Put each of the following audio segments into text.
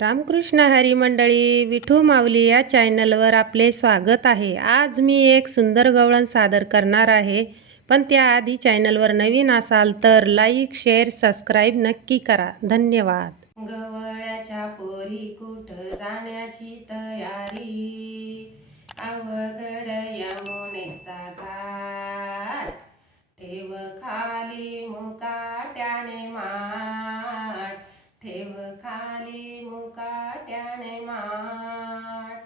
रामकृष्ण हरी मंडळी विठू माऊली या चॅनलवर आपले स्वागत आहे. आज मी एक सुंदर गवळण सादर करणार आहे. पण त्याआधी चॅनलवर नवीन असाल तर लाईक शेअर सबस्क्राईब नक्की करा. धन्यवाद. गवळ्याच्या पोरी कुठ जाण्याची तयारी? अवघड देव खाली मुकाट्याने माट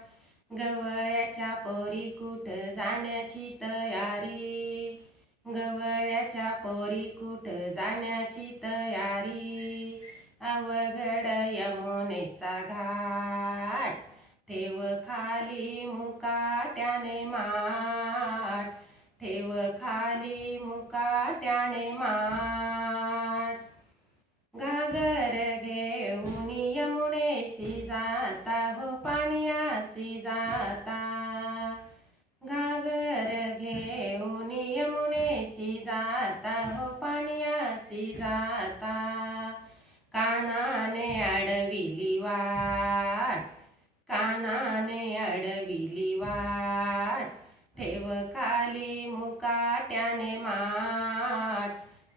गवळ्याच्या पोरी कुठ जाण्याची तयारी? गवळ्याच्या पोरी कुठ जाण्याची तयारी? अवघड यमुनेचा घाट. ठेव खाली मुकाट्याने माट ठेव खाली जाता कानाने अडविली वाट कानाने अडविली वाट. ठेव खाली मुकाट्याने माट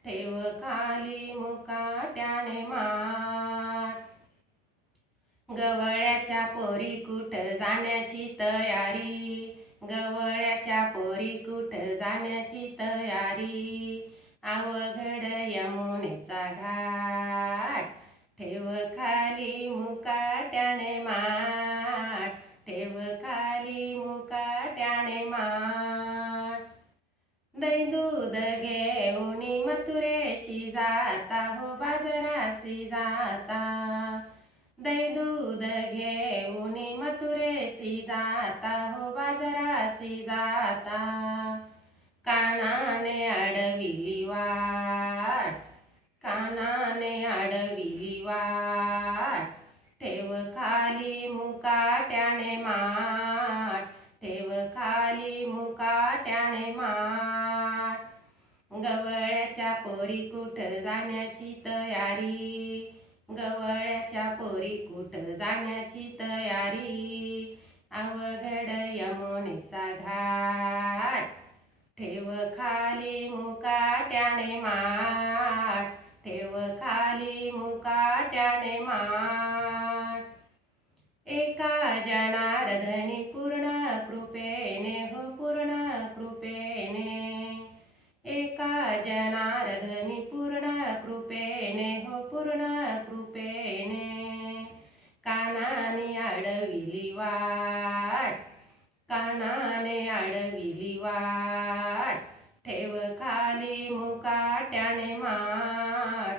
ठेव खाली मुकाट्याने माट गवळ्याच्या पोरी कुठ जाण्याची तयारी? गवळ्याच्या पोरी कुठ जाण्याची तयारी? अवघड यमुनेचा घाट. ठेव खाली मुकाट्याने माठ. ठेव खाली मुकाट्याने माठ. दै दूध घेऊन मथुरेशी जाता हो बाजराशी जाता. दै दूध घेऊन मथुरेशी जाता हो बाजराशी जाता. खाली मुकाट्याने माठ ठेव खाली मुकाट्याने माठ. गवळ्याच्या पोरी कुठ जाण्याची तयारी? गवळ्याच्या पोरी कुठ जाण्याची तयारी? अवघड यमुनेचा घाट ठेव खाली मुकाट्याने माठ ठेव खाली मुकाट्याने माठ. एका जनार्दनी पूर्ण कृपेने हो पूर्ण कृपेने. एका जनार्दनी पूर्ण कृपेने हो पूर्ण कृपेने. कानाने अडविली वाट कानाने अडविली वाट. ठेव खाली मुकाट्याने माट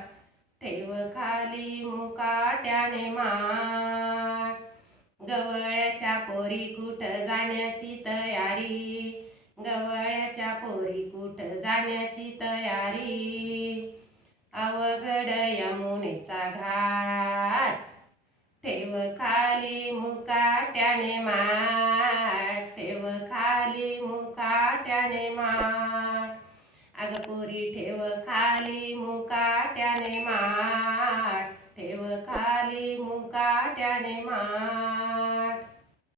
ठेव खाली मुकाट्याने माट. गवळ्याच्या पोरी कुठ जाण्याची तयारी? गवळ्याच्या पोरी कुठ जाण्याची तयारी? अवघड यमुनेचा घाट ठेव खाली मुकाट्याने माट ठेव खाली मुकाट्याने माठ अग पोरी ठेव खाली मुकाट्याने माट